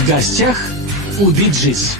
В гостях у Биджис.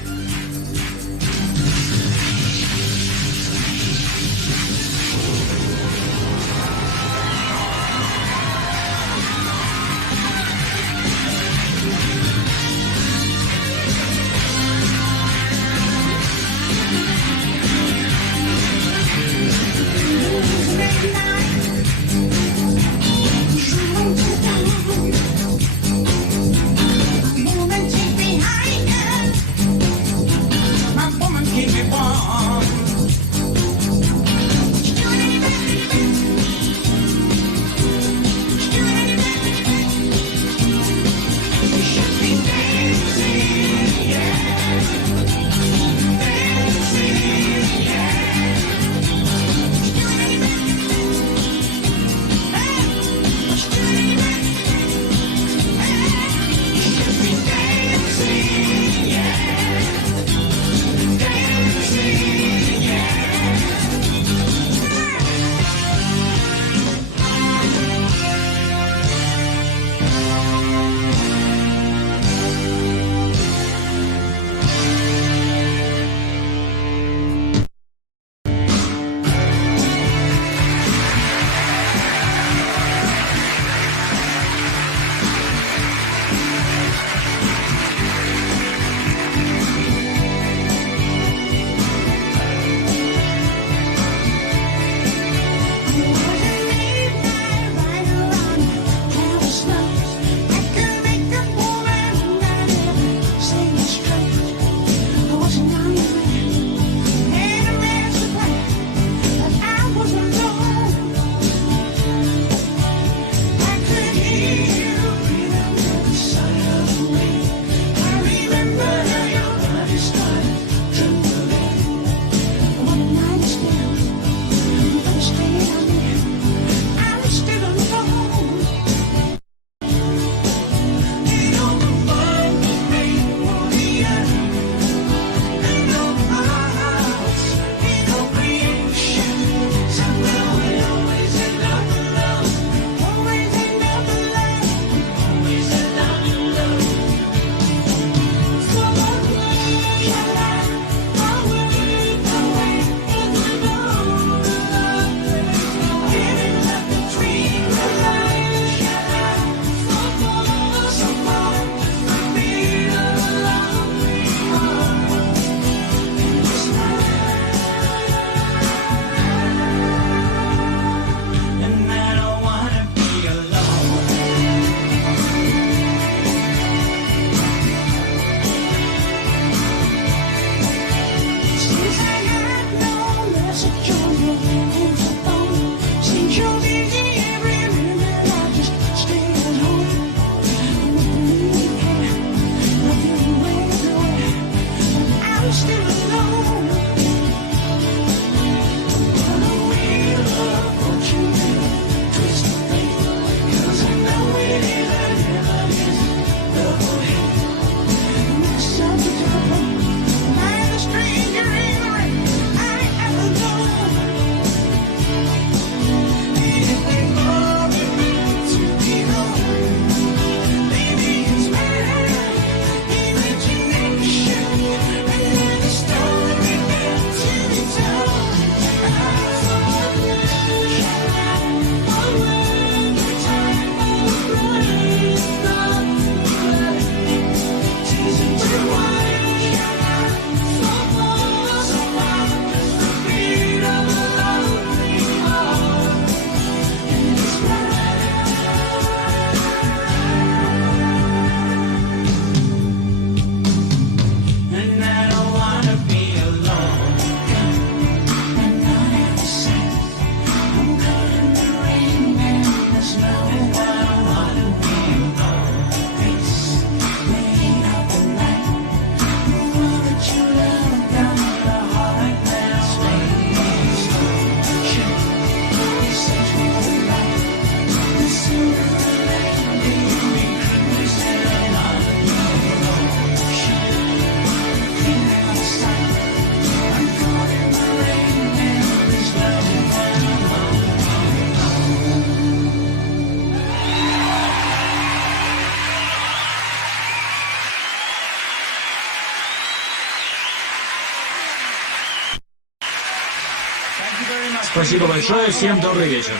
Спасибо большое, всем добрый вечер.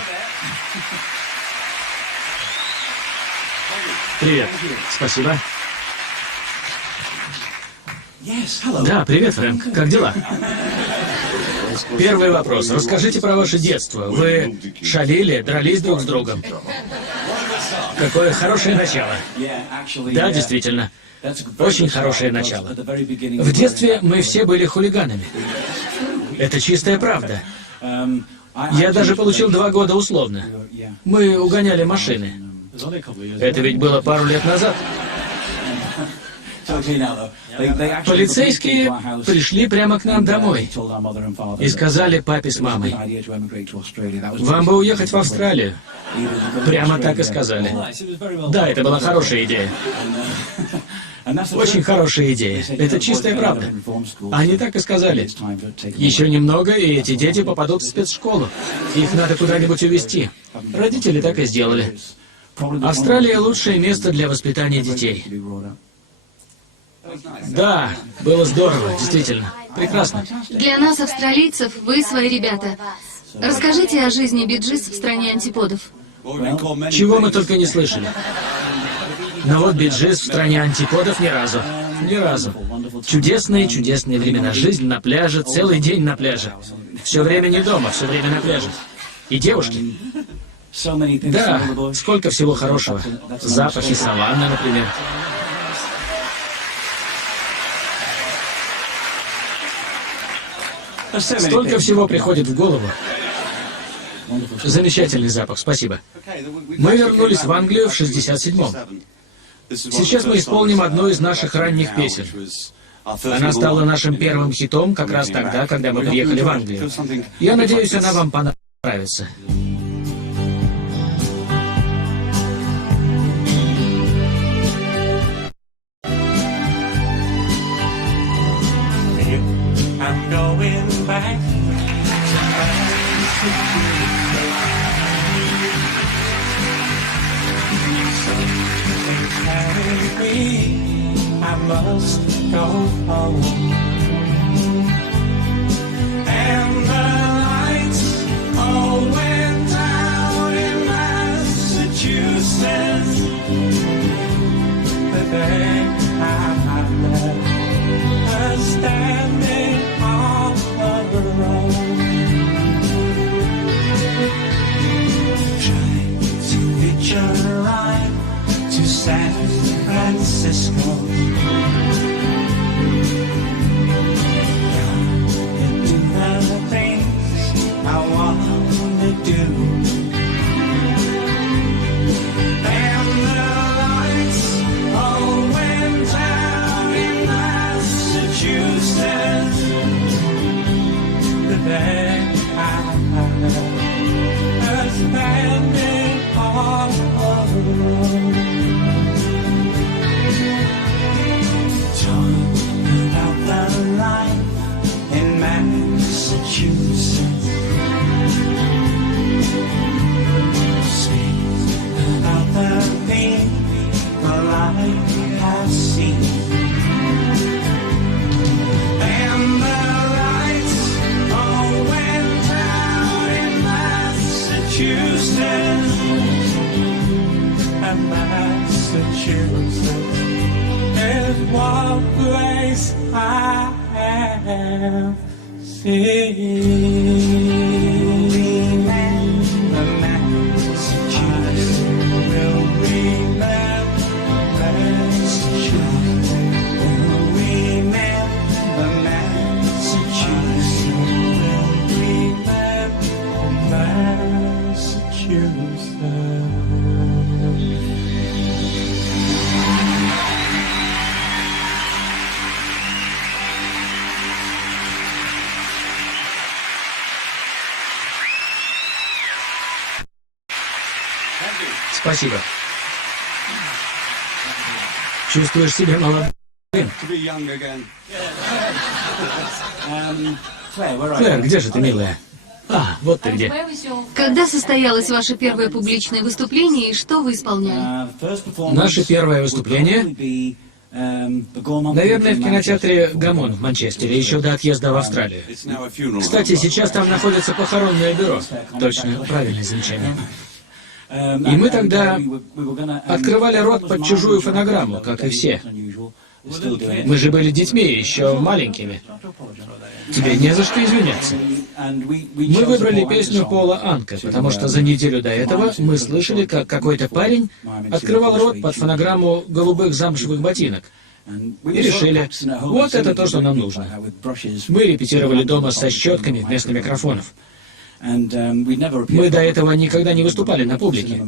Привет. Спасибо. Да, привет, Фрэнк. Как дела? Первый вопрос. Расскажите про ваше детство. Вы шалили, дрались друг с другом? Какое хорошее начало. Да, действительно. Очень хорошее начало. В детстве мы все были хулиганами. Это чистая правда. Я даже получил 2 года условно. Мы угоняли машины. Это ведь было пару лет назад. Полицейские пришли прямо к нам домой и сказали папе с мамой: «Вам бы уехать в Австралию». Прямо так и сказали. Да, это была хорошая идея. Очень хорошая идея. Это чистая правда. Они так и сказали. Еще немного, и эти дети попадут в спецшколу. Их надо куда-нибудь увезти. Родители так и сделали. Австралия — лучшее место для воспитания детей. Да, было здорово, действительно. Прекрасно. Для нас, австралийцев, вы свои ребята. Расскажите о жизни Би-Джис в стране антиподов. Чего мы только не слышали. Но вот Би-Джис в стране антиподов ни разу. Ни разу. Чудесные, чудесные времена. Жизнь на пляже, целый день на пляже. Все время не дома, все время на пляже. И девушки. Да, сколько всего хорошего. Запахи саванны, например. Столько всего приходит в голову. Замечательный запах, спасибо. Мы вернулись в Англию в 67-м. Сейчас мы исполним одну из наших ранних песен. Она стала нашим первым хитом как раз тогда, когда мы приехали в Англию. Я надеюсь, она вам понравится. I'm going back to me. I must go home. And the lights all went out in Massachusetts the day I left her standing on the road. Trying to hitch a ride to San Francisco. Gotta do the things I wanna do. And the lights all went out in Massachusetts the day I was standing on the road. Talking about the life in Massachusetts. Speak about the people I have seen. And the lights all went out in Massachusetts. And Massachusetts is one place I have seen. Remember Massachusetts. Will remember Massachusetts. Will remember Massachusetts. Will remember Massachusetts. Спасибо. Чувствуешь себя молодым? Клэр, где же ты, милая? А, вот ты где. Когда состоялось ваше первое публичное выступление и что вы исполняли? Наше первое выступление Наверное, в кинотеатре «Гамон» в Манчестере, еще до отъезда в Австралию. Кстати, сейчас там находится похоронное бюро. Точно, правильное замечание. И мы тогда открывали рот под чужую фонограмму, как и все. Мы же были детьми, еще маленькими. Тебе не за что извиняться. Мы выбрали песню Пола Анка, потому что за неделю до этого мы слышали, как какой-то парень открывал рот под фонограмму голубых замшевых ботинок. И решили, вот это то, что нам нужно. Мы репетировали дома со щетками вместо микрофонов. Мы до этого никогда не выступали на публике.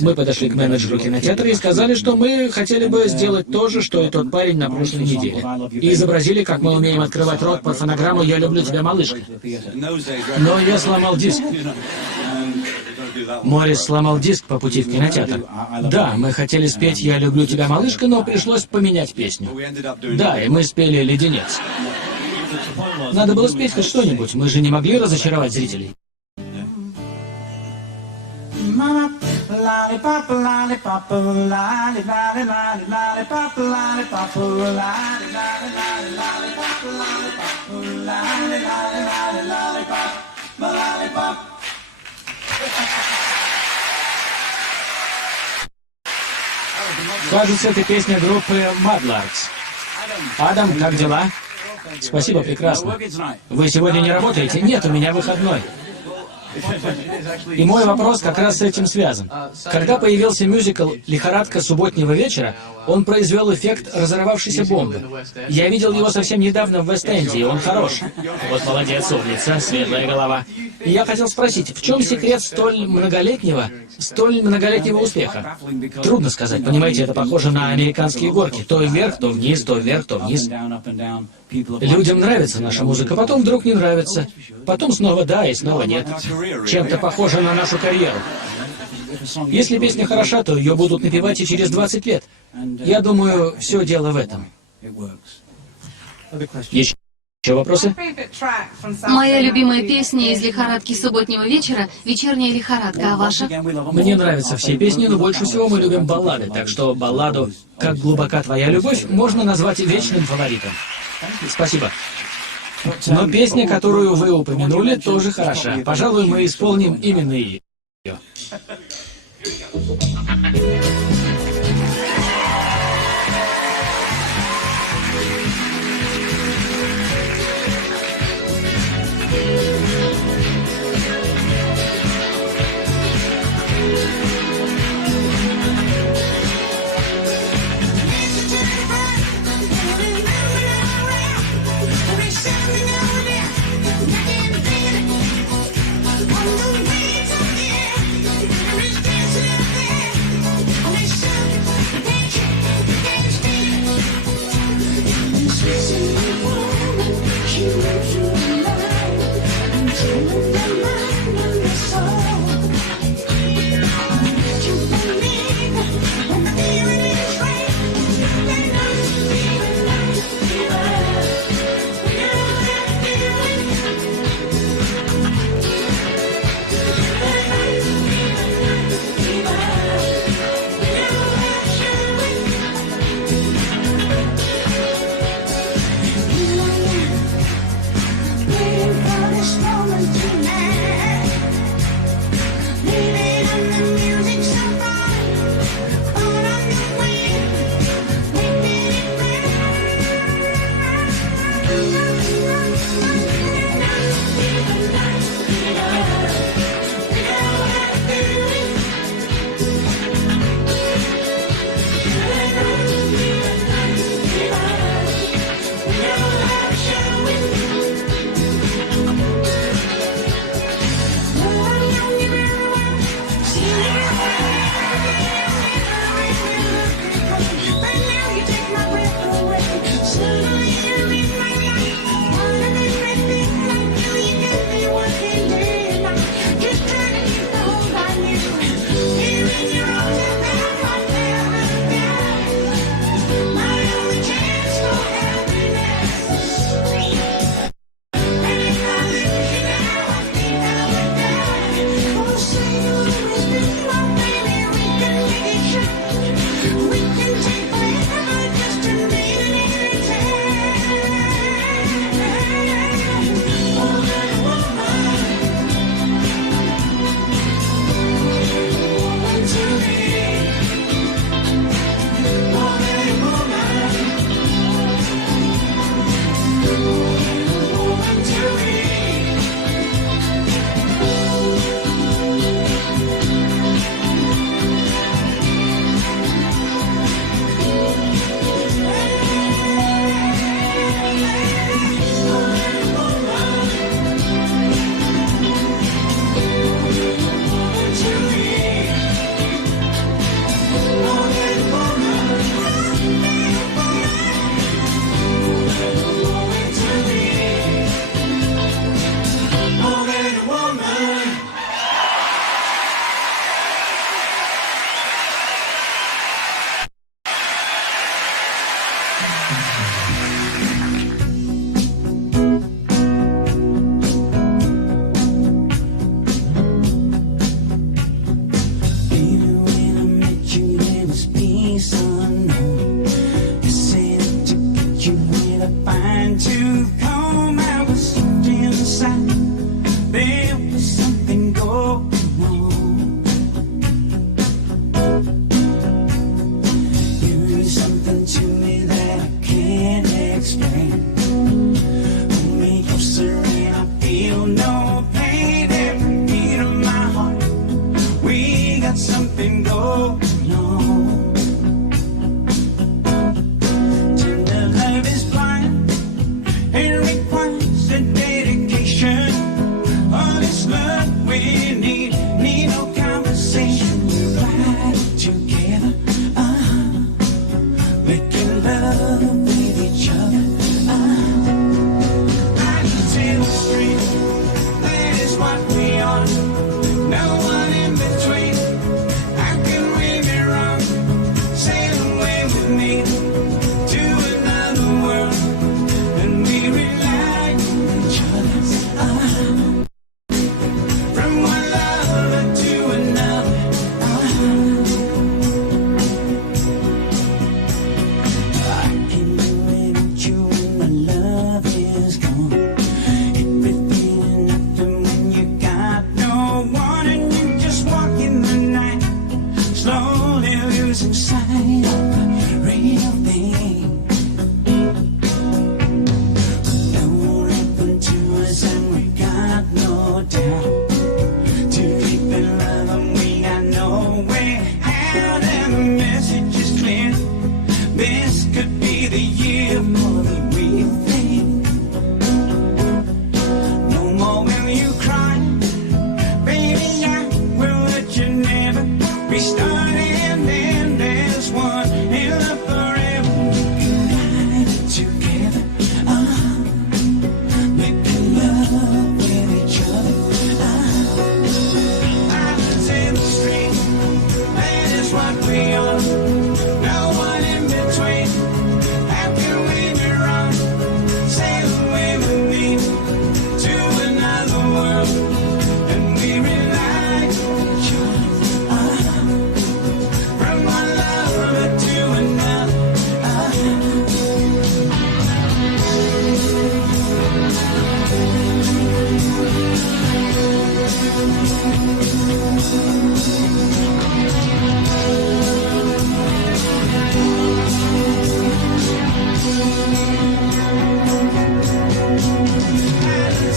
Мы подошли к менеджеру кинотеатра и сказали, что мы хотели бы сделать то же, что и тот парень на прошлой неделе. И изобразили, как мы умеем открывать рот под фонограмму «Я люблю тебя, малышка». Но я сломал диск. Моррис сломал диск по пути в кинотеатр. Да, мы хотели спеть «Я люблю тебя, малышка», но пришлось поменять песню. Да, и мы спели «Леденец». Надо было спеть хоть что-нибудь, мы же не могли разочаровать зрителей. Кажется, это песня группы Mudlarks. Адам, как дела? Спасибо, прекрасно. Вы сегодня не работаете? Нет, у меня выходной. И мой вопрос как раз с этим связан. Когда появился мюзикл «Лихорадка субботнего вечера», он произвел эффект разорвавшейся бомбы. Я видел его совсем недавно в Вест-Энде, и он хорош. Вот молодец, умница, светлая голова. И я хотел спросить, в чем секрет столь многолетнего успеха? Трудно сказать, понимаете, это похоже на американские горки. То вверх, то вниз, то вверх, то вниз. Людям нравится наша музыка, потом вдруг не нравится. Потом снова да и снова нет. Чем-то похоже на нашу карьеру. Если песня хороша, то ее будут напевать и через 20 лет. Я думаю, все дело в этом. Еще вопросы? Моя любимая песня из «Лихорадки субботнего вечера» — «Вечерняя лихорадка», а ваша? Мне нравятся все песни, но больше всего мы любим баллады, так что балладу «Как глубока твоя любовь» можно назвать вечным фаворитом. Спасибо. Но песня, которую вы упомянули, тоже хороша. Пожалуй, мы исполним именно ее. On the waves of the air, there is dancing out there. slowly losing sight of the real thing. It won't happen to us, and we got no doubt. Too deep in love, and we got no way out. And the message is clear. This could be the year for the real thing. No more will you cry, baby. I will let you never be starting. Then there's one in the forever. United together, making love with each other. Islands in the street, that is what we are. No one in between. How can we be wrong? Sail away with me to another world, and we rely on each other. From one lover to another. Islands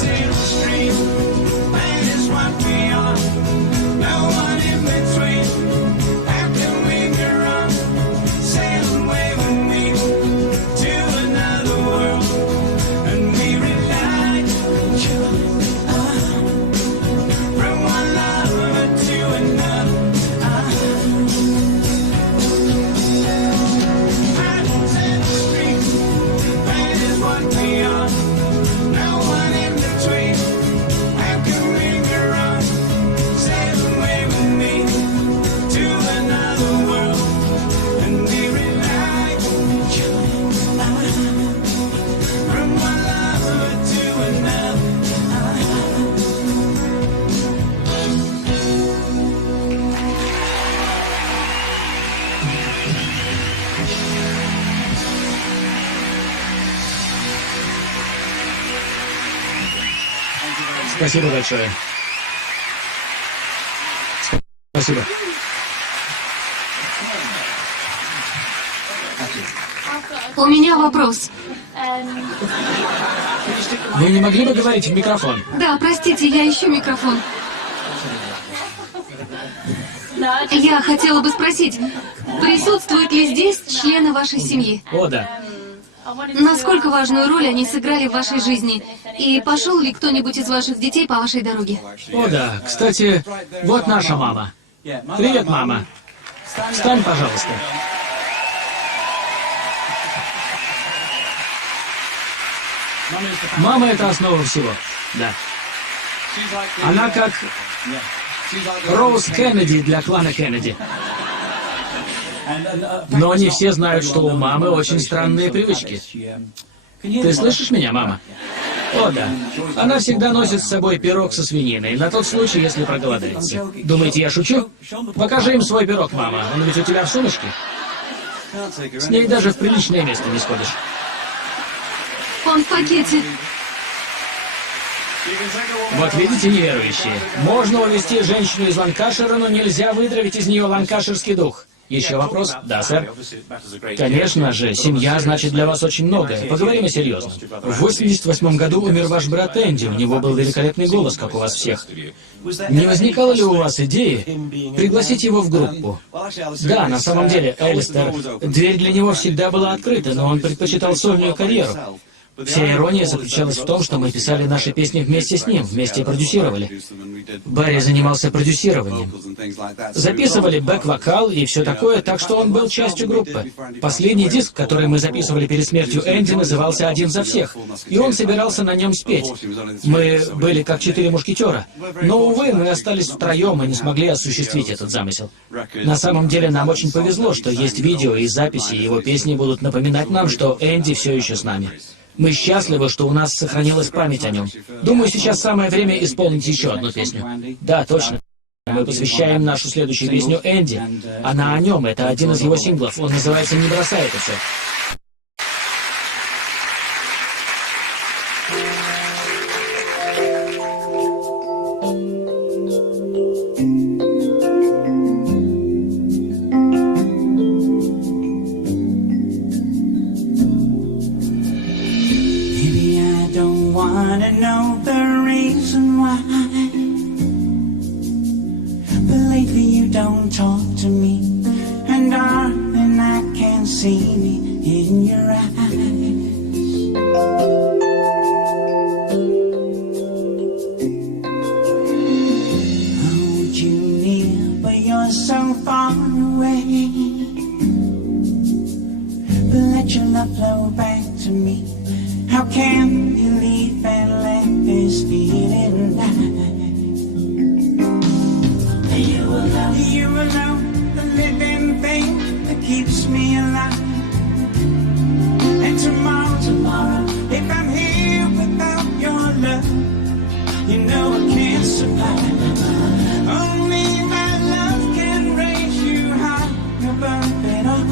in the stream, that is what we are. No one in between. How can we be wrong? Sail away with me to another world, and we rely on each other. From one lover to another. Islands in the stream, that is what we are. No one in between. How can we be wrong? Sail away with me to another world, and we rely on each other. From one lover to another. Спасибо большое. Спасибо. У меня вопрос. Вы не могли бы говорить в микрофон? Да, простите, я ищу микрофон. Я хотела бы спросить, присутствуют ли здесь члены вашей семьи? О, да. Насколько важную роль они сыграли в вашей жизни? И пошел ли кто-нибудь из ваших детей по вашей дороге? О, да. Кстати, вот наша мама. Привет, мама. Встань, пожалуйста. Мама — это основа всего. Да. Она как Роуз Кеннеди для клана Кеннеди. Но не все знают, что у мамы очень странные привычки. Ты слышишь меня, мама? О, да. Она всегда носит с собой пирог со свининой, на тот случай, если проголодается. Думаете, я шучу? Покажи им свой пирог, мама. Он ведь у тебя в сумочке. С ней даже в приличное место не сходишь. Он в пакете. Вот видите, неверующие. Можно увести женщину из Ланкашира, но нельзя вытравить из нее ланкаширский дух. Еще вопрос? Да, сэр. Конечно же, семья значит для вас очень многое. Поговорим о серьезном. В 88 году умер ваш брат Энди. У него был великолепный голос, как у вас всех. Не возникало ли у вас идеи пригласить его в группу? Да, на самом деле, Элистер, дверь для него всегда была открыта, но он предпочитал сольную карьеру. Вся ирония заключалась в том, что мы писали наши песни вместе с ним, вместе продюсировали. Барри занимался продюсированием. Записывали бэк-вокал и все такое, так что он был частью группы. Последний диск, который мы записывали перед смертью Энди, назывался «Один за всех», и он собирался на нем спеть. Мы были как 4 мушкетера. Но, увы, мы остались втроем и не смогли осуществить этот замысел. На самом деле, нам очень повезло, что есть видео и записи, и его песни будут напоминать нам, что Энди все еще с нами. Мы счастливы, что у нас сохранилась память о нем. Думаю, сейчас самое время исполнить еще одну песню. Да, точно. Мы посвящаем нашу следующую песню Энди. Она о нем, это один из его синглов. Он называется «Не бросай это все». to me, and darling, I can see me in your eyes. Hold you near, but you're so far away. But let your love flow back to me. How can you leave and let this feeling die? You alone, the living thing that keeps me alive. And tomorrow, if I'm here without your love, you know I can't survive. Only my love can raise you high above it all.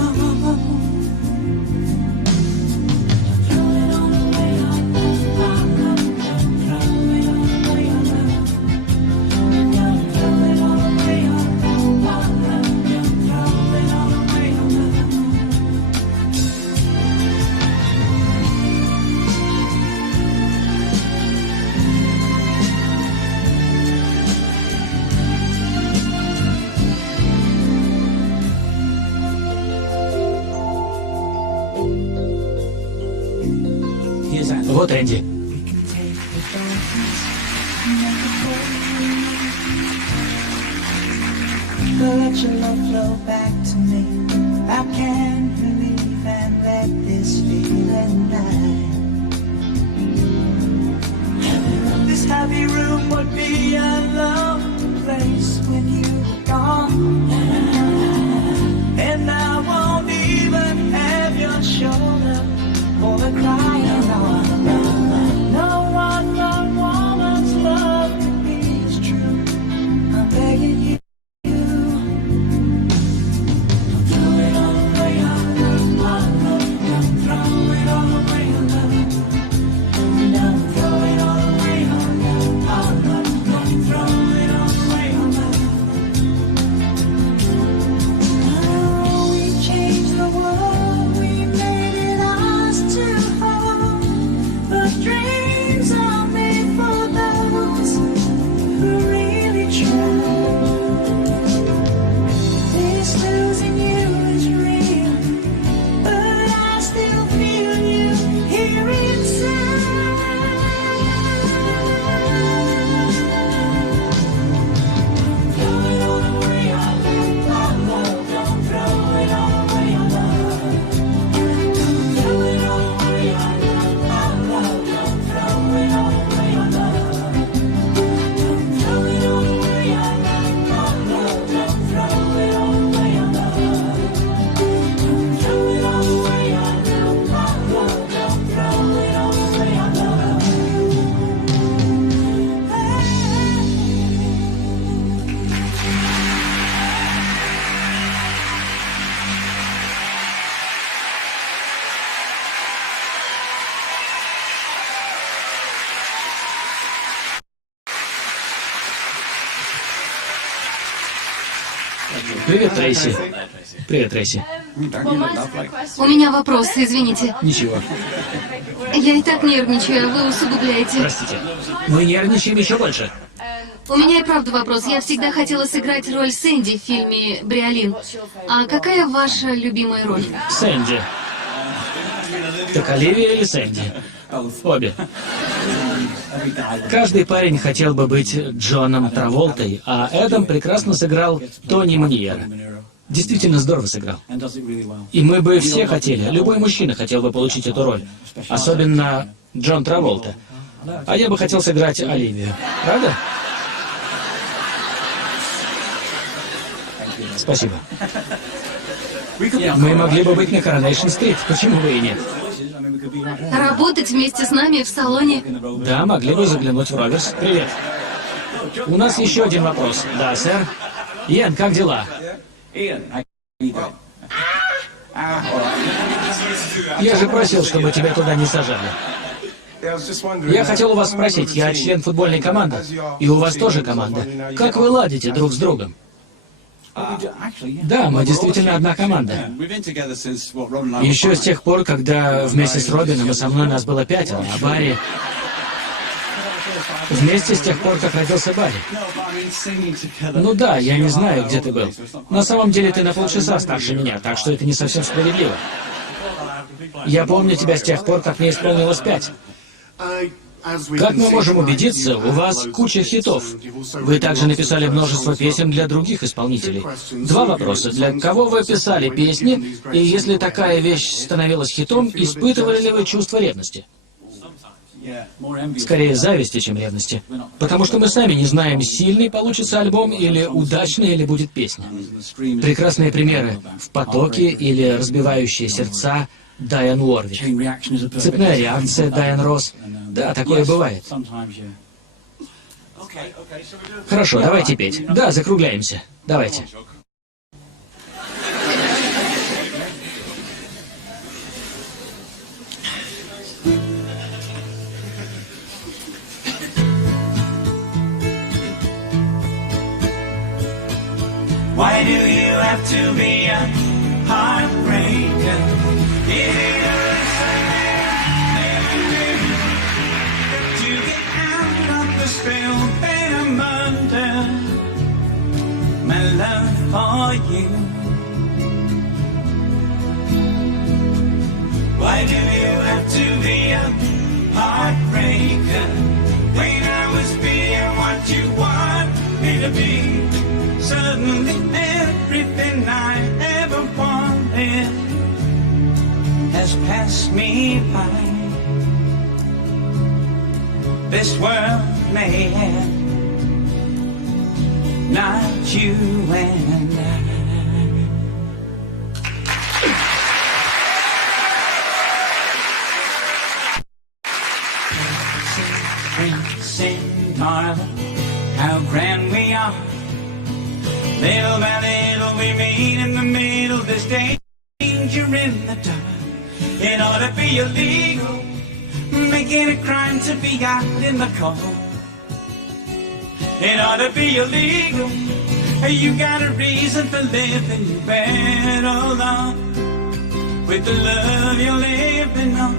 Вот Энди. Let your love flow back to me. I can't believe and let this feeling die. This happy room would be a lonely place when you were gone. And I won't even have your shoulder for the crying on. No one, no woman's love could be as true. I'm begging you. Привет, Трейси. Привет, Трейси. У меня вопрос, извините. Ничего. Я и так нервничаю, а вы усугубляете. Простите. Мы нервничаем еще больше. У меня и правда вопрос. Я всегда хотела сыграть роль Сэнди в фильме «Бриолин». А какая ваша любимая роль? Сэнди. Так Оливия или Сэнди? Обе. Каждый парень хотел бы быть Джоном Траволтой, а Эдам прекрасно сыграл Тони Маньера. Действительно здорово сыграл. И мы бы все хотели, любой мужчина хотел бы получить эту роль. Особенно Джон Траволта. А я бы хотел сыграть Оливию. Правда? Спасибо. Мы могли бы быть на Коронейшн-стрит. Почему бы и нет? Работать вместе с нами в салоне? Да, могли бы заглянуть в Роверс. Привет. У нас еще один вопрос. Да, сэр. Иэн, как дела? Я же просил, чтобы тебя туда не сажали. Я хотел у вас спросить, я член футбольной команды, и у вас тоже команда. Как вы ладите друг с другом? Да, мы действительно одна команда. Еще с тех пор, когда вместе с Робином и со мной нас было 5, а Барри... Вместе с тех пор, как родился Барри. Ну да, я не знаю, где ты был. На самом деле ты на полчаса старше меня, так что это не совсем справедливо. Я помню тебя с тех пор, как мне исполнилось 5. Как мы можем убедиться, у вас куча хитов. Вы также написали множество песен для других исполнителей. 2 вопроса. Для кого вы писали песни? И если такая вещь становилась хитом, испытывали ли вы чувство ревности? Скорее зависти, чем ревности. Потому что мы сами не знаем, сильный получится альбом, или удачный, или будет песня. Прекрасные примеры. «В потоке» или «Разбивающие сердца» Дайан Уорвик. «Цепная реакция» Дайан Росс. Да, такое бывает. Хорошо, давайте петь. Да, закругляемся. Давайте. Why do you have to be a heartbreaker? Is it a lesson to get out of the spell that I'm under? My love for you. Why do you have to be a heartbreaker when I was being what you want me to be? Suddenly everything I ever wanted has passed me by. This world may have not you and I. Sing, darling, how grand we are. Little by little we meet in the middle. There's danger in the dark. It ought to be illegal, make it a crime to be out in the cold. It ought to be illegal. You got a reason for living, you better along with the love you're living on.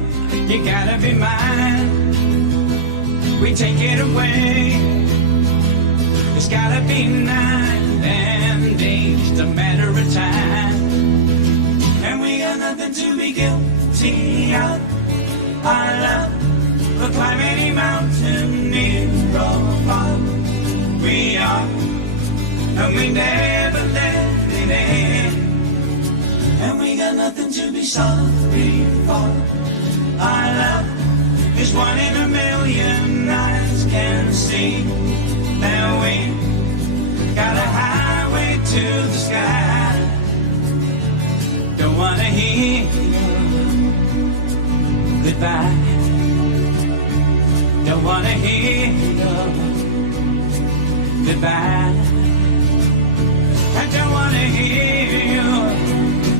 You gotta be mine. We take it away. It's gotta be night and day, just a matter of time. And we got nothing to be guilty of. Our love will climb any mountain near or far. We are, and we never let it end. And we got nothing to be sorry for. Our love is 1 in a million eyes can see. That we got a highway to the sky. Don't wanna hear goodbye. Don't wanna hear goodbye. I don't wanna hear you.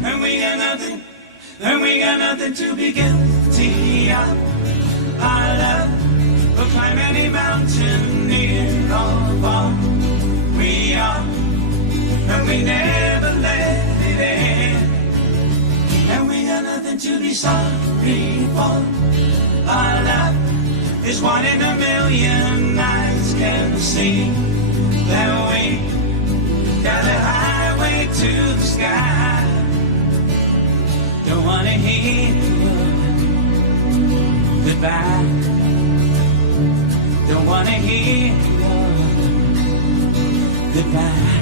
And we got nothing, and we got nothing to be guilty of. Our love will climb any mountain near or far. We are, and we never let it end. And we got nothing to be sorry for. Our love is 1 in a million eyes can see. That we got a highway to the sky. Don't wanna hear goodbye. Don't wanna hear goodbye.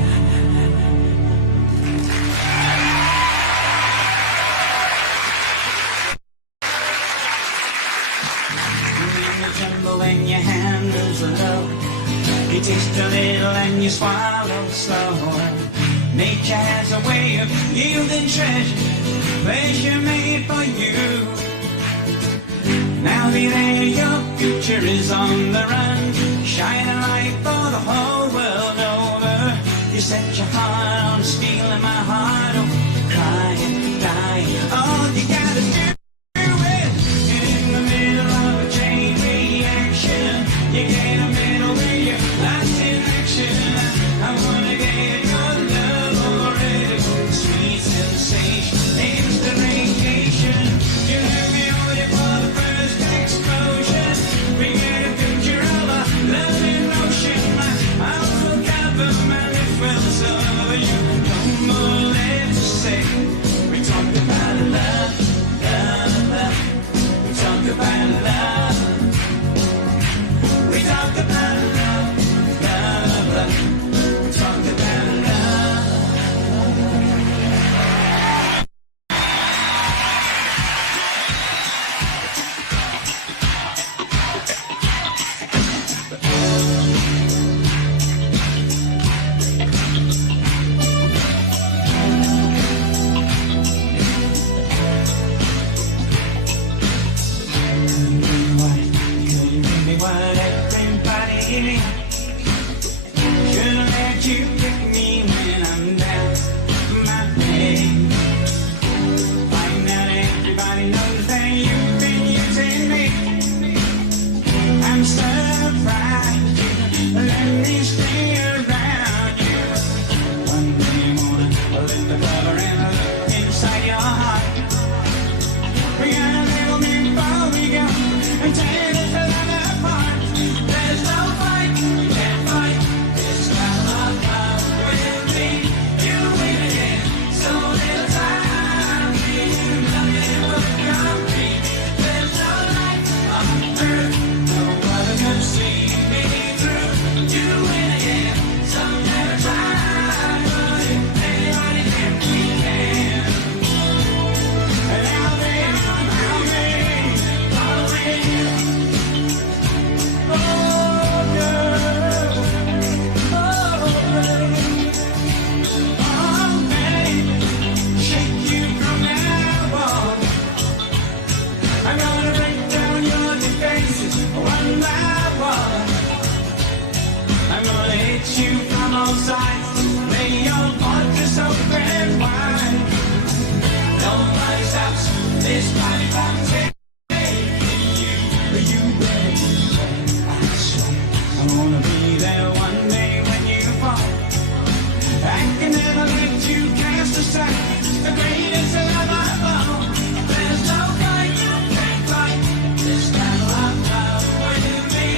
When your handles are low, you taste a little and you swallow slow. Nature has a way of yielding treasure, pleasure made for you. Now be there, your future is on the run. Shine a light for the whole world over. You set your heart on stealing my heart, oh, crying, dying. All you gotta do is get in the middle of a chain reaction. You get a middle where you're lost in action. I wanna get your love already. Sweet sensation, instant vacation. You let me hold you for the first explosion. We get a picture of a the clever and the look inside your heart. We got a little bit far we go, and tear us apart. There's no fight, you can't fight this battle of love with me. You win again, so little time, nothing but complete. There's no life on earth, no other can see me through. You win again, so never try, but if anybody can, we can. And I'll be following you. Oh, girl, oh, babe. Oh, babe, shake you from now on. I'm gonna break down your defenses one by one. I'm gonna hit you from all sides, lay your fortress open wide. Nobody stops this body from taking you, you better. I swear I wanna be there one day when you fall. I can never let you cast aside the greatest love of all. There's no fight, you can't fight this battle of love with me.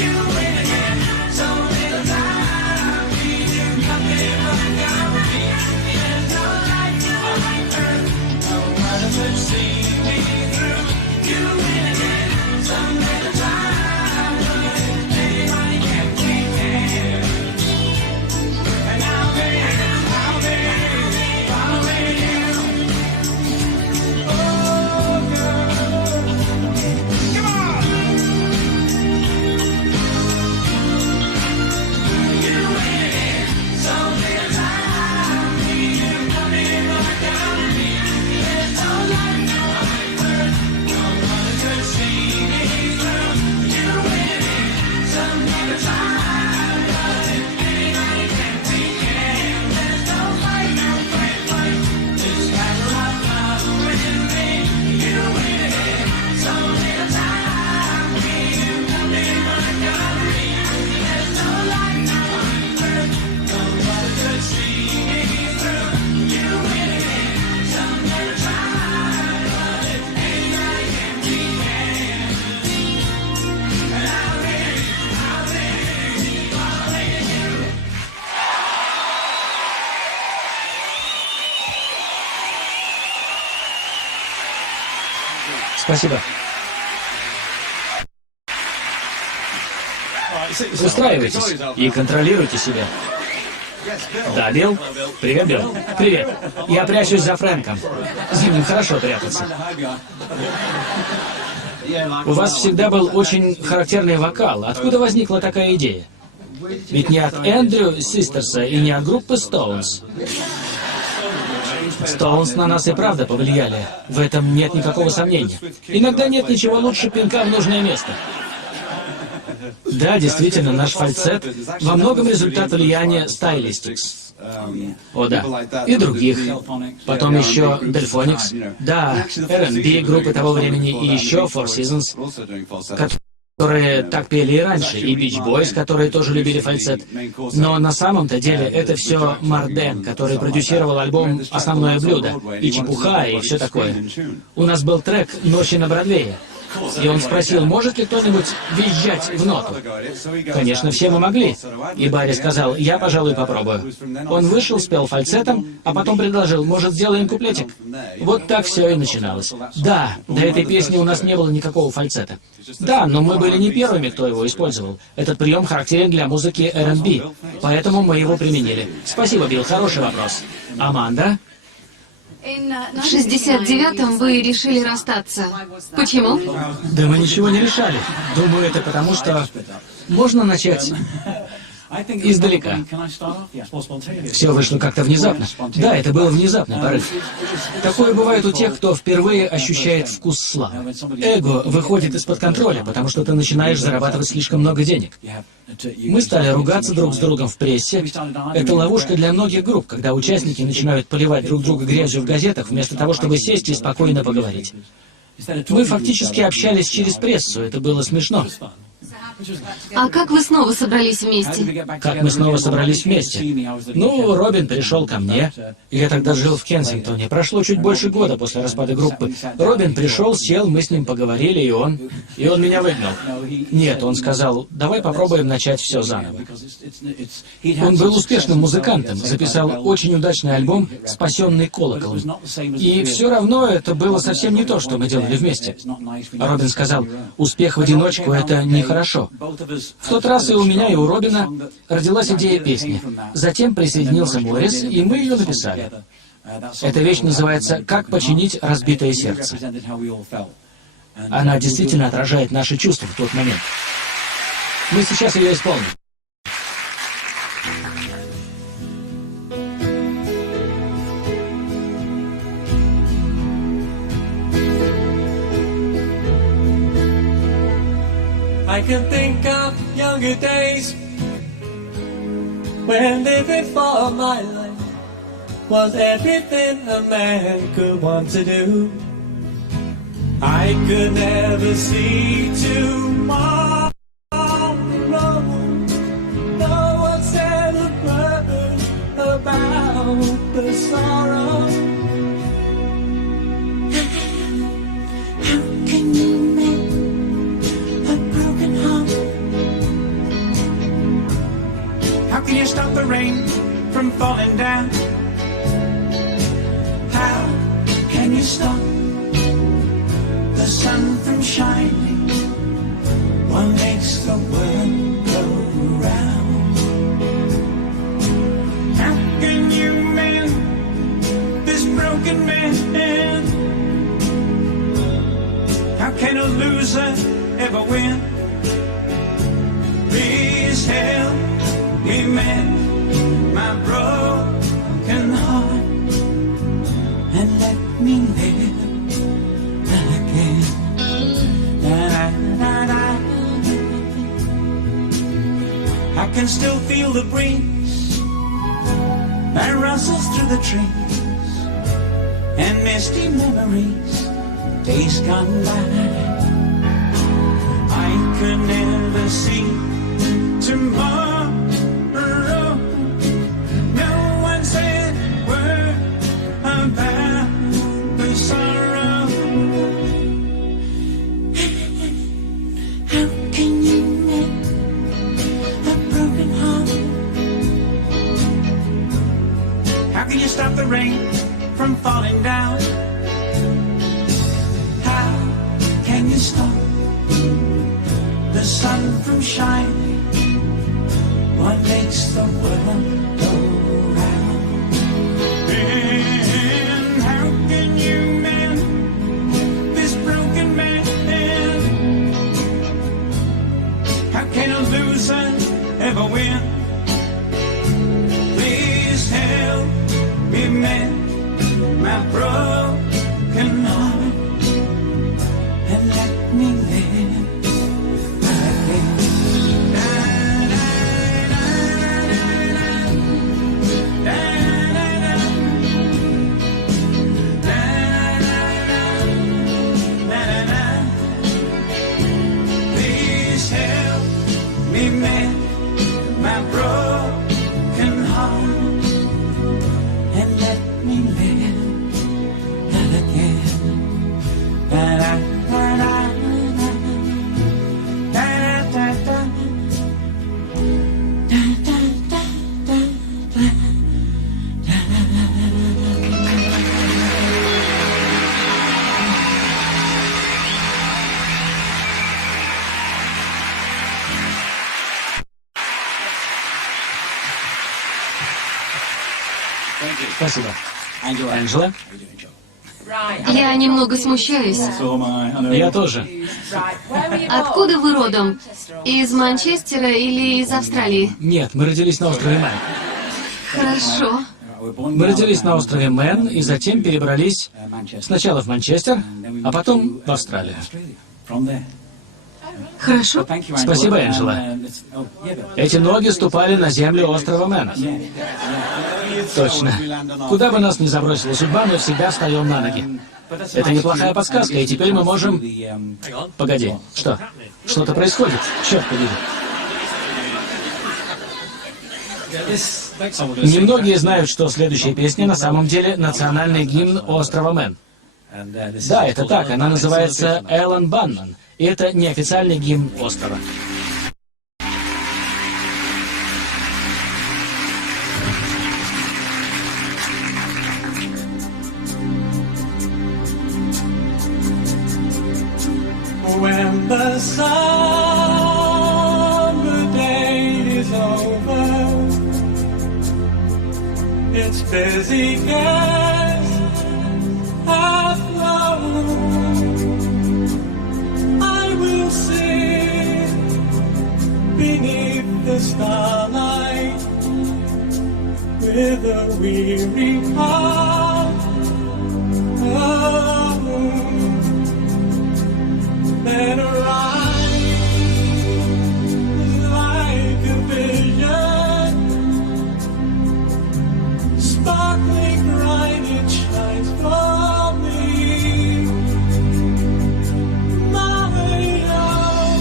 You win again, so little time. We do nothing but complete. There's no life on earth, no other could see me through. You win again, so little time. But if anybody can, we can. And I'll be following you. Oh, girl, come on. You win again, so little time. We do nothing but complete. There's no life on earth, no one could see me through. You win again, so little time. But if anybody can, we can. There's no fight, no fight. This battle of love with me. You win again, so little time. We do nothing but complete. There's no life on earth, no one could see me through. You win again, so little time. But if anybody can, we can. And I'll be following you. Спасибо. Устраивайтесь и контролируйте себя. Да, Билл? Привет, Билл. Привет. Я прячусь за Фрэнком. За ним хорошо прятаться. У вас всегда был очень характерный вокал. Откуда возникла такая идея? Ведь не от Эндрю Систерса и не от группы Stones. Stones на нас и правда повлияли. В этом нет никакого сомнения. Иногда нет ничего лучше пинка в нужное место. Да, действительно, наш фальцет во многом результат влияния Stylistics. О, да. И других. Потом еще Delphonics. Да, R&B группы того времени и еще Four Seasons, которые так пели и раньше, и Beach Boys, которые тоже любили фальцет. Но на самом-то деле это все Марден, который продюсировал альбом «Основное блюдо», и чепуха, и все такое. У нас был трек «Ночи на Бродвее». И он спросил, может ли кто-нибудь визжать в ноту. Конечно, все мы могли. И Барри сказал, я, пожалуй, попробую. Он вышел, спел фальцетом, а потом предложил, может, сделаем куплетик? Вот так все и начиналось. Да, до этой песни у нас не было никакого фальцета. Да, но мы были не первыми, кто его использовал. Этот прием характерен для музыки R&B, поэтому мы его применили. Спасибо, Билл, хороший вопрос. Аманда? В 69-м вы решили расстаться. Почему? Да мы ничего не решали. Думаю, это потому, что можно начать издалека. Все вышло как-то внезапно. Да, это был внезапный порыв. Такое бывает у тех, кто впервые ощущает вкус славы. Эго выходит из-под контроля, потому что ты начинаешь зарабатывать слишком много денег. Мы стали ругаться друг с другом в прессе. Это ловушка для многих групп, когда участники начинают поливать друг друга грязью в газетах, вместо того, чтобы сесть и спокойно поговорить. Мы фактически общались через прессу, это было смешно. А как вы снова собрались вместе? Как мы снова собрались вместе? Ну, Робин пришел ко мне. Я тогда жил в Кенсингтоне. Прошло чуть больше года после распада группы. Робин пришел, сел, мы с ним поговорили, и он меня выгнал. Нет, он сказал, давай попробуем начать все заново. Он был успешным музыкантом, записал очень удачный альбом «Спасенный колоколом». И все равно это было совсем не то, что мы делали вместе. Робин сказал, успех в одиночку — это нехорошо. В тот раз и у меня, и у Робина родилась идея песни. Затем присоединился Моррис, и мы ее написали. Эта вещь называется «Как починить разбитое сердце». Она действительно отражает наши чувства в тот момент. Мы сейчас ее исполним. I can think of younger days when living for my life was everything a man could want to do. I could never see tomorrow. No one said a word about the sorrow. How can you mend a broken heart? How can you stop the rain from falling down? How can you stop the sun from shining? What makes the world go round? How can you mend this broken man? How can a loser ever win? Please help me mend my broken heart and let me live again. I can still feel the breeze that rustles through the trees and misty memories, days gone by. I could never see tomorrow. No one said a word about the sorrow. How can you mend a broken heart? How can you stop the rain from falling down? How can you stop the sun from shining? What makes the world go round? And how can you mend this broken man? How can a loser ever win? Please help me mend my broken heart and let me live again. Please help me mend my broken heart and let me live again. Спасибо. Анджела? Я немного смущаюсь. Я тоже. Откуда вы родом? Из Манчестера или из Австралии? Нет, мы родились на острове Мэн. Хорошо. Мы родились на острове Мэн и затем перебрались сначала в Манчестер, а потом в Австралию. Хорошо. Спасибо, Анджела. Эти ноги ступали на землю острова Мэна. Точно. Куда бы нас ни забросила судьба, мы всегда встаем на ноги. Это неплохая подсказка, и теперь мы можем... Погоди, что? Что-то происходит? Черт побери. Немногие знают, что следующая песня на самом деле национальный гимн острова Мэн. Да, это так, она называется «Эллен Баннан», и это неофициальный гимн острова. When the summer day is over, its busy guests have flown. I will sit beneath the starlight with a weary heart. Then arise like a vision, sparkling bright it shines for me. My own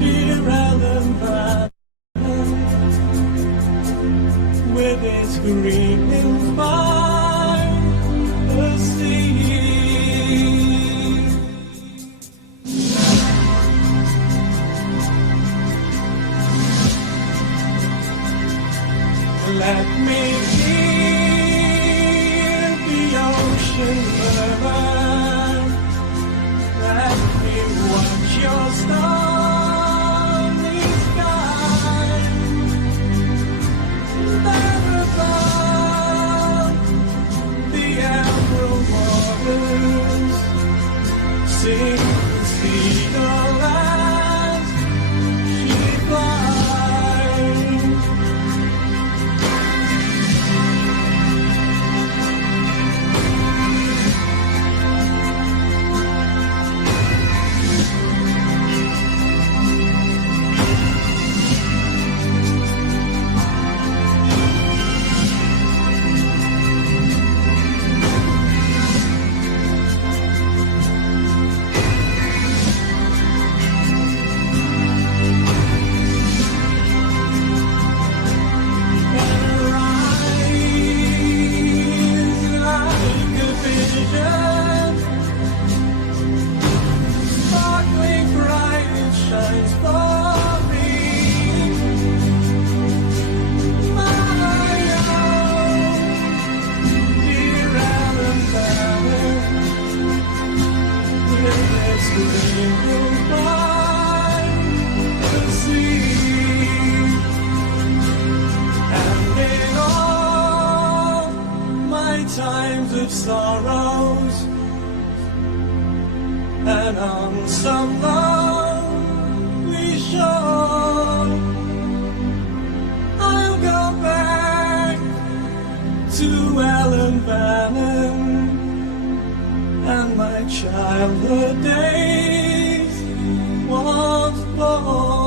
dear Ellen Bannon, with its green hills by the sea. Let me hear the ocean murmur. Let me watch your starry sky. There above the emerald waters, sing the seagull as she flies. Times of sorrows and on some lonely shore, I'll go back to Ellen Bannon and my childhood days once more.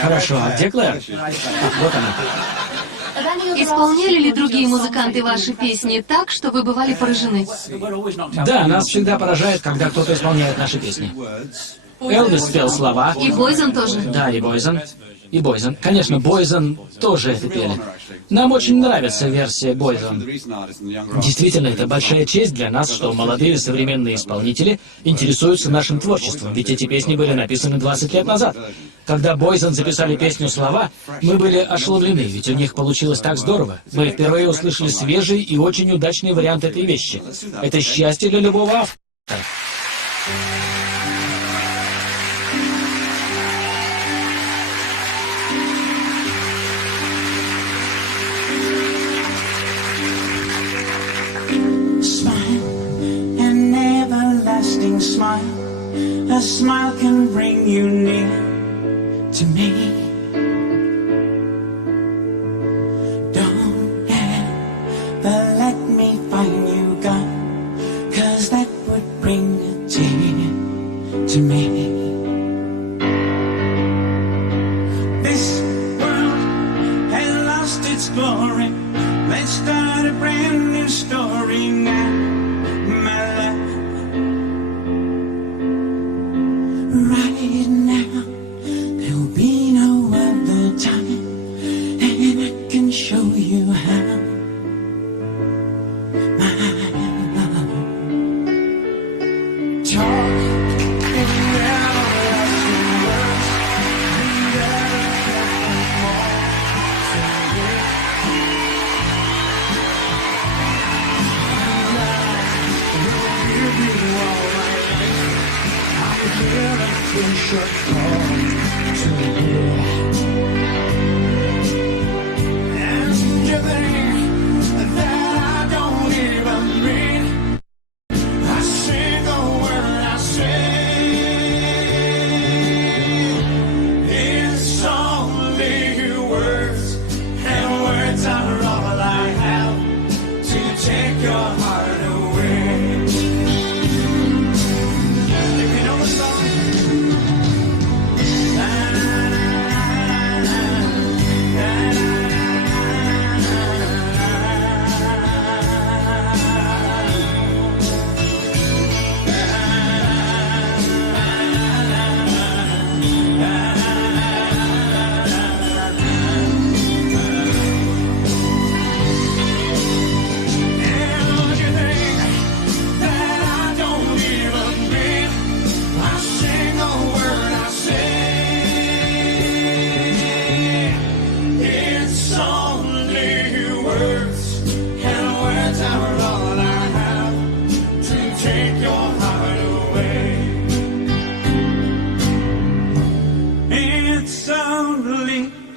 Хорошо, а где Клэр? Вот она. Исполняли ли другие музыканты ваши песни так, что вы бывали поражены? Да, нас всегда поражает, когда кто-то исполняет наши песни. Элвис спел слова. И Бойзен тоже? Да, и Бойзен. И Бойзен. Конечно, Бойзен тоже это пели. Нам очень нравится версия Бойзен. Действительно, это большая честь для нас, что молодые современные исполнители интересуются нашим творчеством, ведь эти песни были написаны 20 лет назад. Когда Бойзен записали песню «Слова», мы были ошеломлены, ведь у них получилось так здорово. Мы впервые услышали свежий и очень удачный вариант этой вещи. Это счастье для любого автора. a smile can bring you near to me. Don't ever let me find you gone, 'cause that would bring a tear to me. This world has lost its glory. Let's start a brand new story now, my love. Right now, there'll be no other time, and I can show you how, my love. Talk and never lost your words. Short call to you. And you think that I don't even mean a single word I say. It's only words, and words are all I have to take your heart away. If you know the song.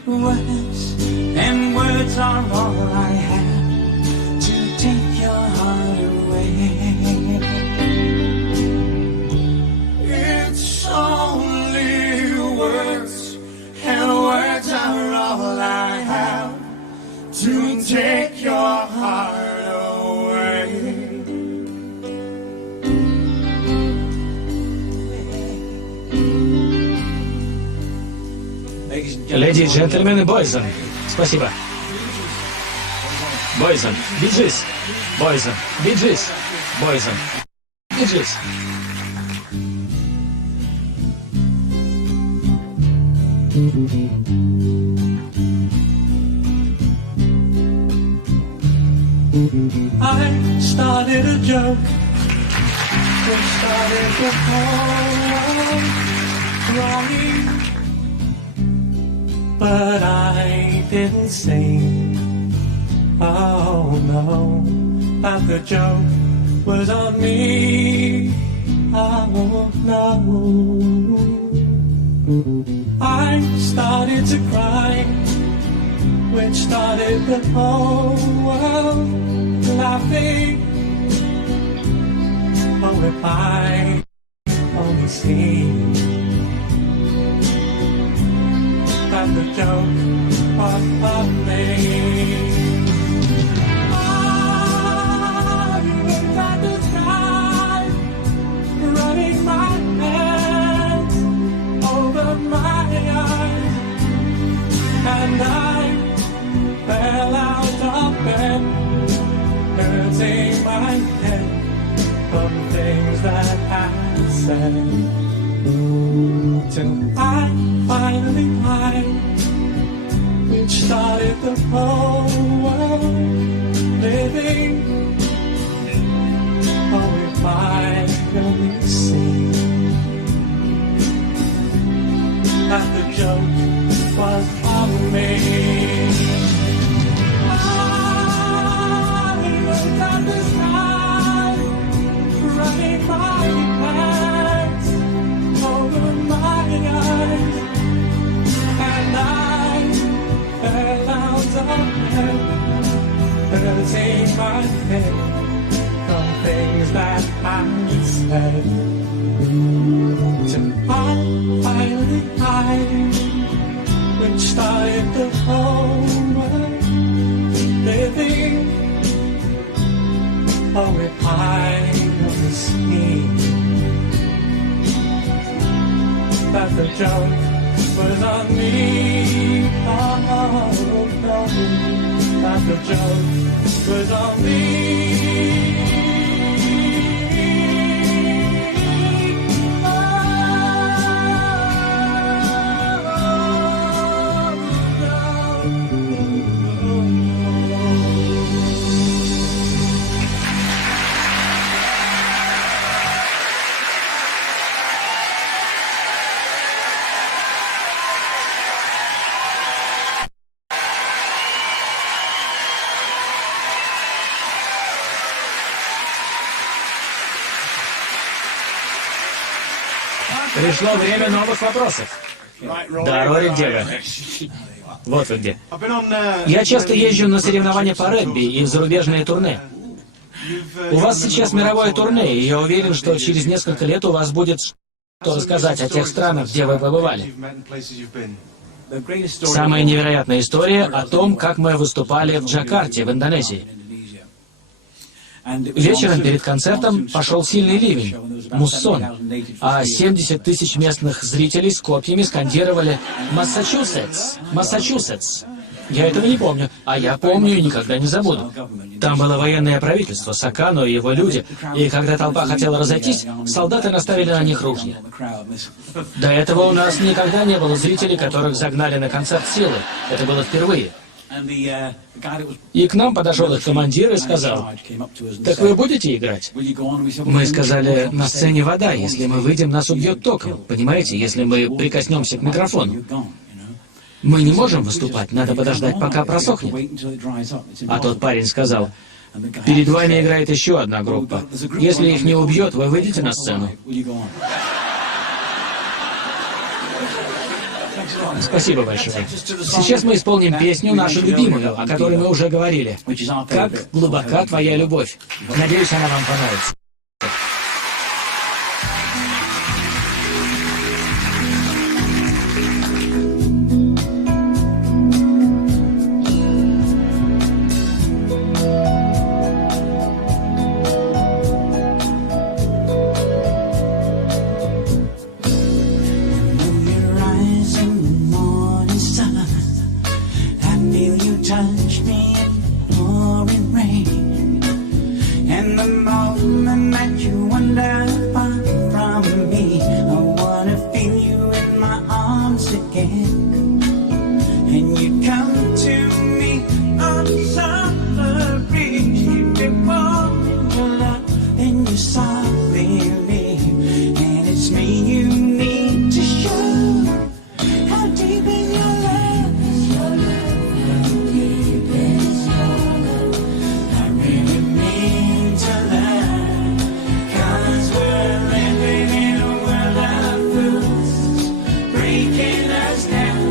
Words, and words are all I have to take your heart away. It's only words, and words are all I have to take your heart away. Леди и джентльмены, Бойзон. Спасибо. Бойзон. Биджис. Бойзон. Биджис. Бойзон. Биджис. I started a joke, which started the whole world crying. But I didn't sing. Oh no, that the joke was on me. Oh no. I started to cry, which started the whole world laughing. Oh, if I only see that the joke was on me. I looked at the sky, running my hands over my eyes, and I fell out of bed, hurting my head from things that I said. Till I finally cried, which started the whole world living. Oh, if I only see that the joke was on me. I looked at the sky, running my hands over my eyes, and I fell out of bed, hurting my head from things that I said. that the joke was on me. Oh, no, that the joke was on me. Пришло время новых вопросов. Да, Рори, где вы? Вот вы где. Я часто езжу на соревнования по регби и в зарубежные турне. У вас сейчас мировое турне, и я уверен, что через несколько лет у вас будет что рассказать о тех странах, где вы побывали. Самая невероятная история о том, как мы выступали в Джакарте, в Индонезии. Вечером перед концертом пошел сильный ливень, муссон, а 70 тысяч местных зрителей с копьями скандировали «Массачусетс! Массачусетс!». Я этого не помню, а я помню и никогда не забуду. Там было военное правительство, Сакану и его люди, и когда толпа хотела разойтись, солдаты наставили на них ружья. До этого у нас никогда не было зрителей, которых загнали на концерт силы. Это было впервые. И к нам подошел их командир и сказал: «Так вы будете играть?» Мы сказали: «На сцене вода, если мы выйдем, нас убьет током. Понимаете, если мы прикоснемся к микрофону. Мы не можем выступать, надо подождать, пока просохнет». А тот парень сказал: «Перед вами играет еще одна группа. Если их не убьет, вы выйдете на сцену». Спасибо большое. Сейчас мы исполним песню, нашу любимую, о которой мы уже говорили. «Как глубока твоя любовь». Надеюсь, она вам понравится. Touch me in pouring rain, and the moment that you wander far from me, I wanna feel you in my arms again, and you come to me on summer breeze, you be warm your love, and you softly leave, and it's me you need to show how deep in your love is your love. Breaking us down.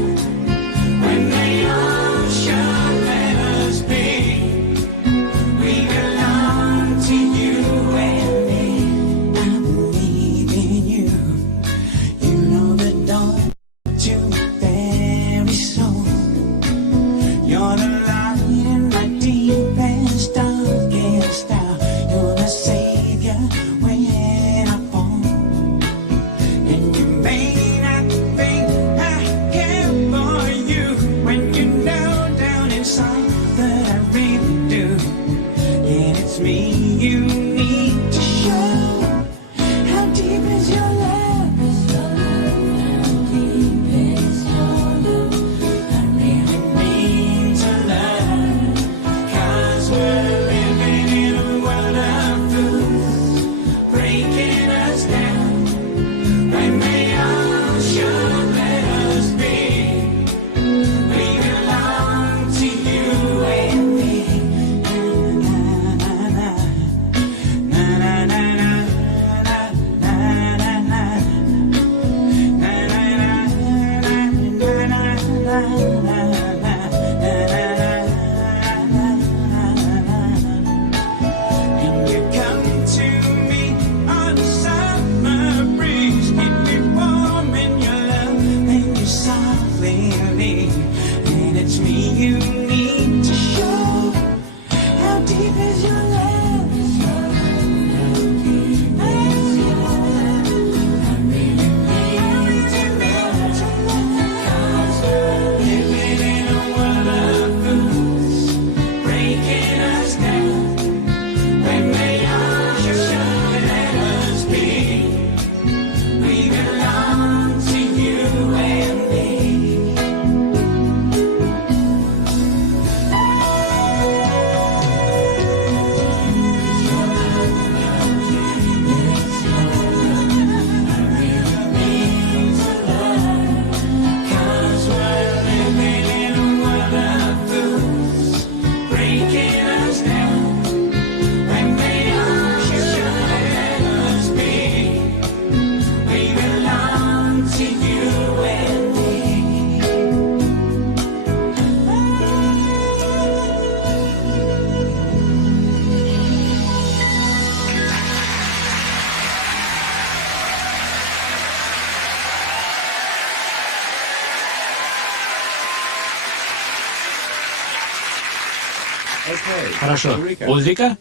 Хорошо. Ульрика?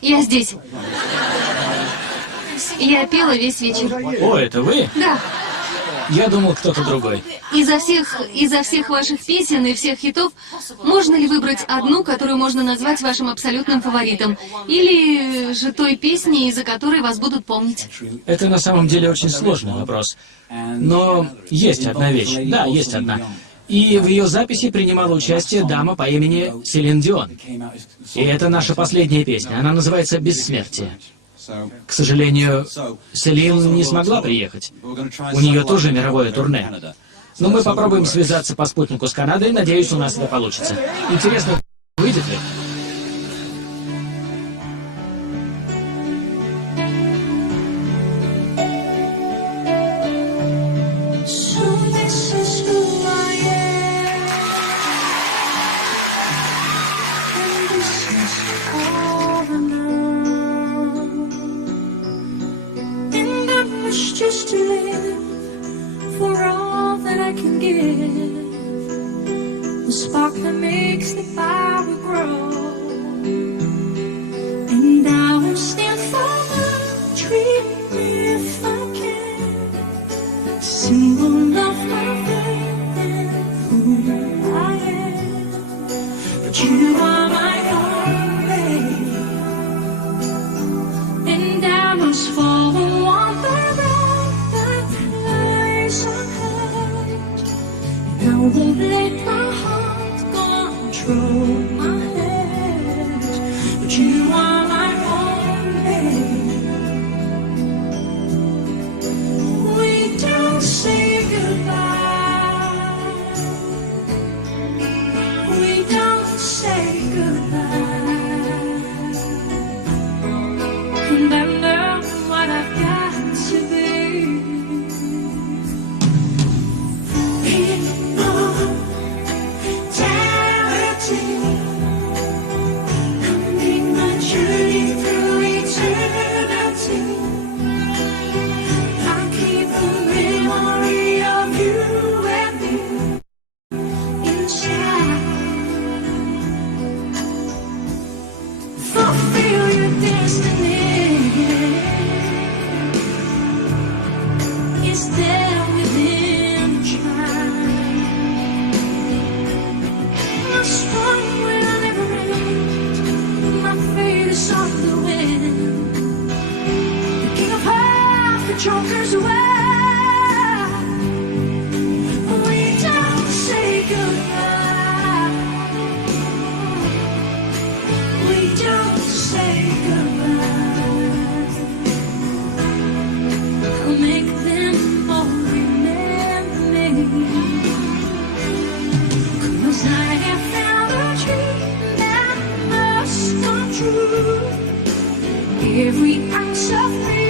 Я здесь. Я пела весь вечер. О, это вы? Да. Я думал, кто-то другой. Из-за всех ваших песен и всех хитов, можно ли выбрать одну, которую можно назвать вашим абсолютным фаворитом? Или же той песней, из-за которой вас будут помнить? Это на самом деле очень сложный вопрос. Но есть одна вещь. Да, есть одна. И в ее записи принимала участие дама по имени Селин Дион. И это наша последняя песня. Она называется «Бессмертие». К сожалению, Селин не смогла приехать. У нее тоже мировое турне. Но мы попробуем связаться по спутнику с Канадой. Надеюсь, у нас это получится. Интересно, выйдет ли? So this is who I am, and this is all I know. And I wish just to live for all that I can give, the spark that makes the fire grow. And I will stand for my dream if I can. Symbol of my faith and who I am. But you are my only. And I must follow on the road that lies ahead. And I won't let my heart control my head. But you are my only. We don't say goodbye. We don't say goodbye. And I know what I've got to be. Immortality. I'll make my journey through eternity. I'll keep the memory of you and me inside. Fulfill your destiny. It's there within a child. My song will never end. My fate is on the wind. The king of hearts, the joker's away. We don't say goodbye. We don't say goodbye. I'll make them all remember me. 'Cause I have found a dream that must come true. Every ounce of me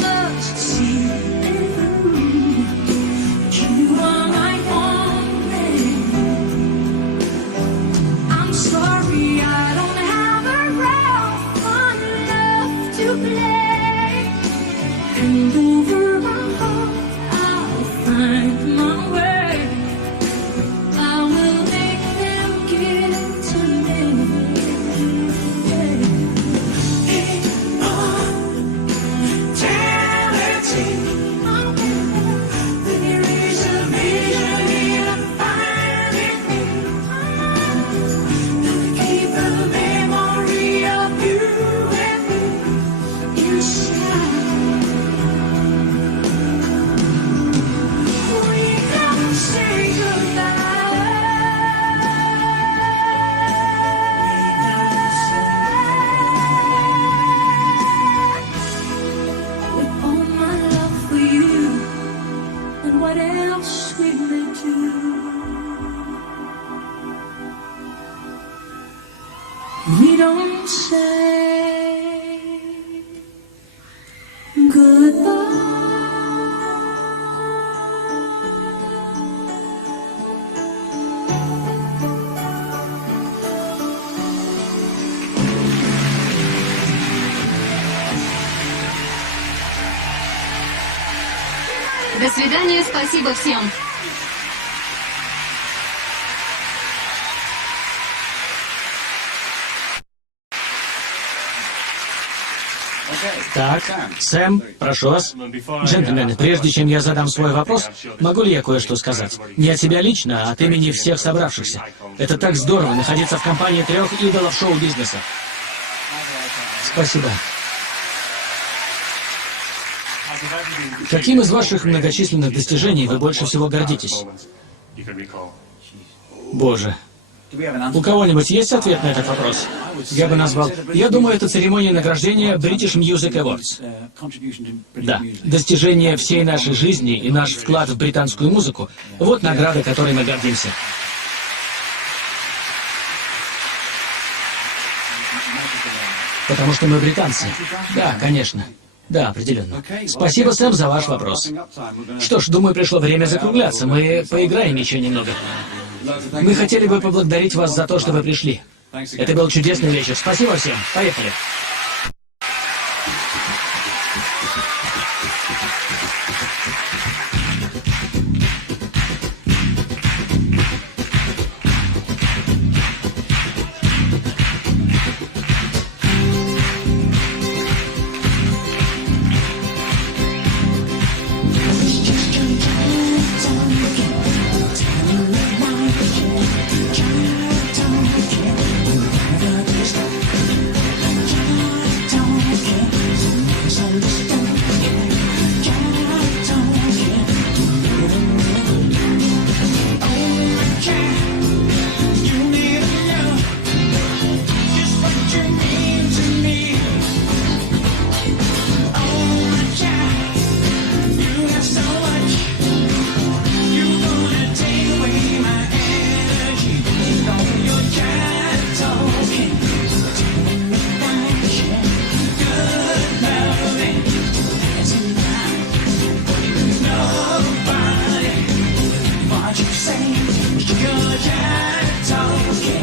must see it through. But you are my only. I'm sorry I don't have a role fun enough to play. And over my heart I'll find my way. I will make them give to me. Immortality. There is a vision in finding me. I'll keep the memory of you and me inside. We don't say goodbye. With all my love for you, and what else we may do, we don't say goodbye. До свидания, спасибо всем. Так, Сэм, прошу вас. Джентльмены, прежде чем я задам свой вопрос, могу ли я кое-что сказать? Не от себя лично, а от имени всех собравшихся. Это так здорово находиться в компании 3 идолов шоу-бизнеса. Спасибо. Каким из ваших многочисленных достижений вы больше всего гордитесь? Боже. У кого-нибудь есть ответ на этот вопрос? Я бы назвал... Я думаю, это церемония награждения British Music Awards. Да, достижение всей нашей жизни и наш вклад в британскую музыку — вот награда, которой мы гордимся. Потому что мы британцы. Да, конечно. Да, определенно. Спасибо, Сэм, за ваш вопрос. Что ж, думаю, пришло время закругляться. Мы поиграем еще немного. Мы хотели бы поблагодарить вас за то, что вы пришли. Это был чудесный вечер. Спасибо всем. Поехали. Talking.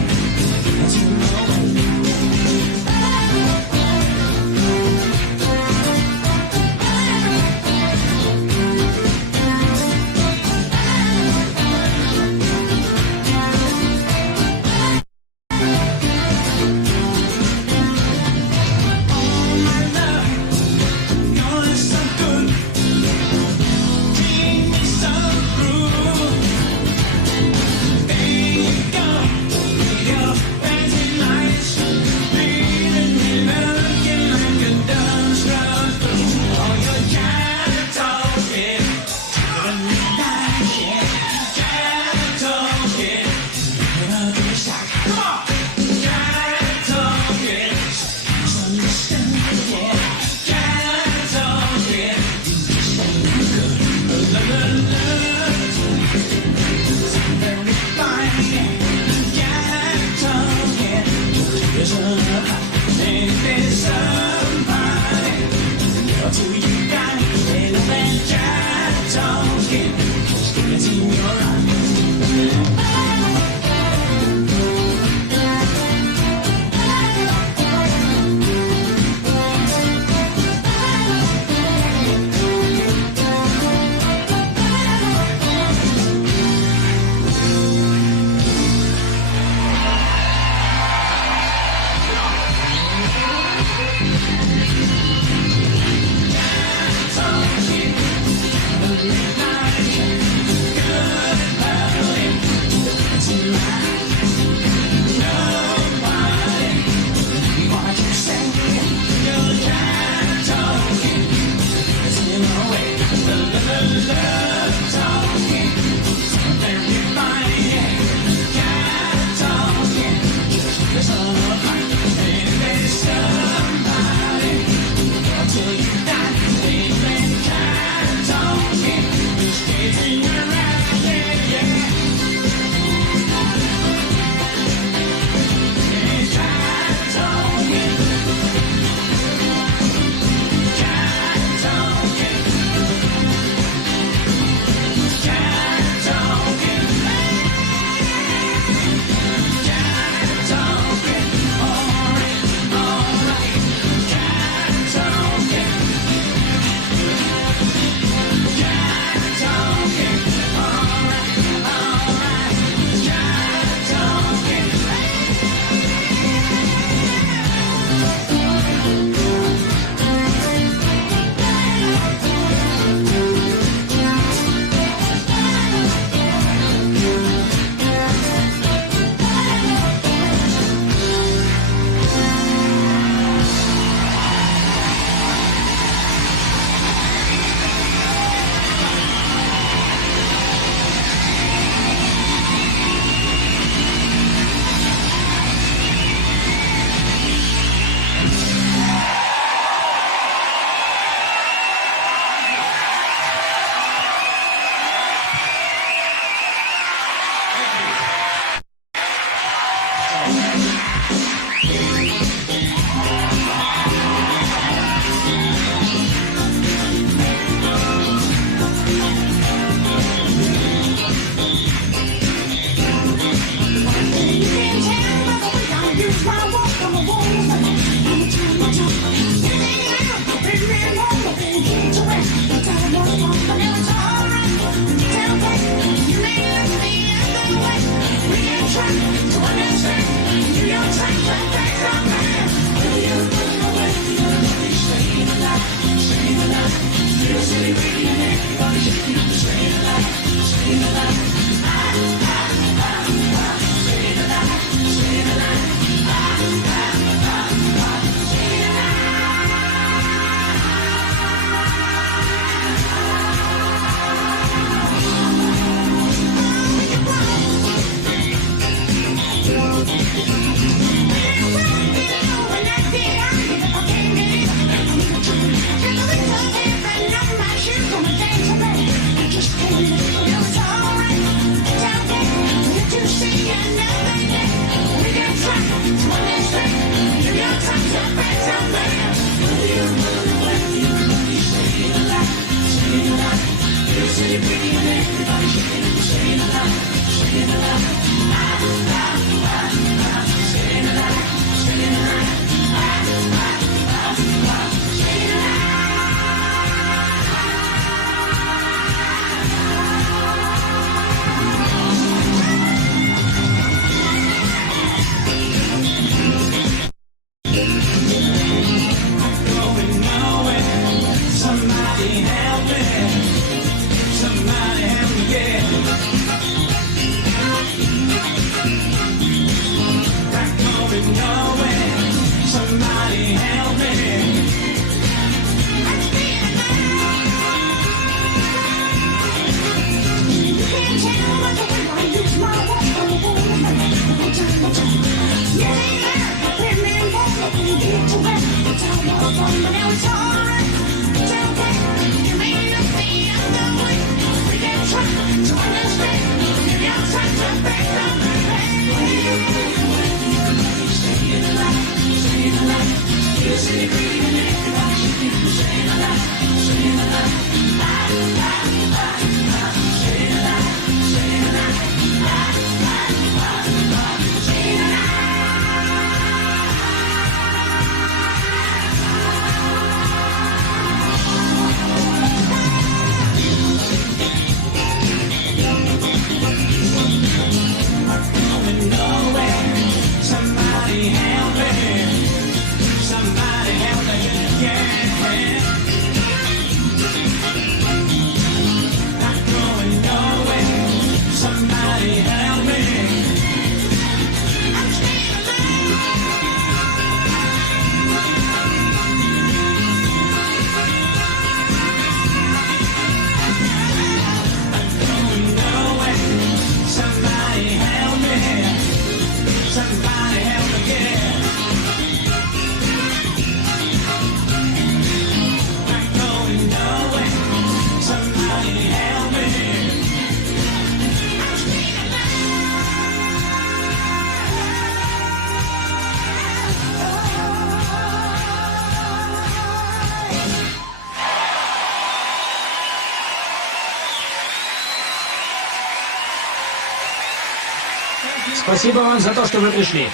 Спасибо вам за то, что вы пришли.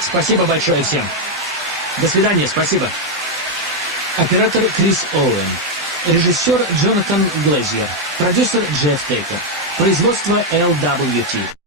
Спасибо большое всем. До свидания, спасибо. Оператор Крис Оуэн. Режиссер Джонатан Глейзер. Продюсер Джефф Тейкер. Производство LWT.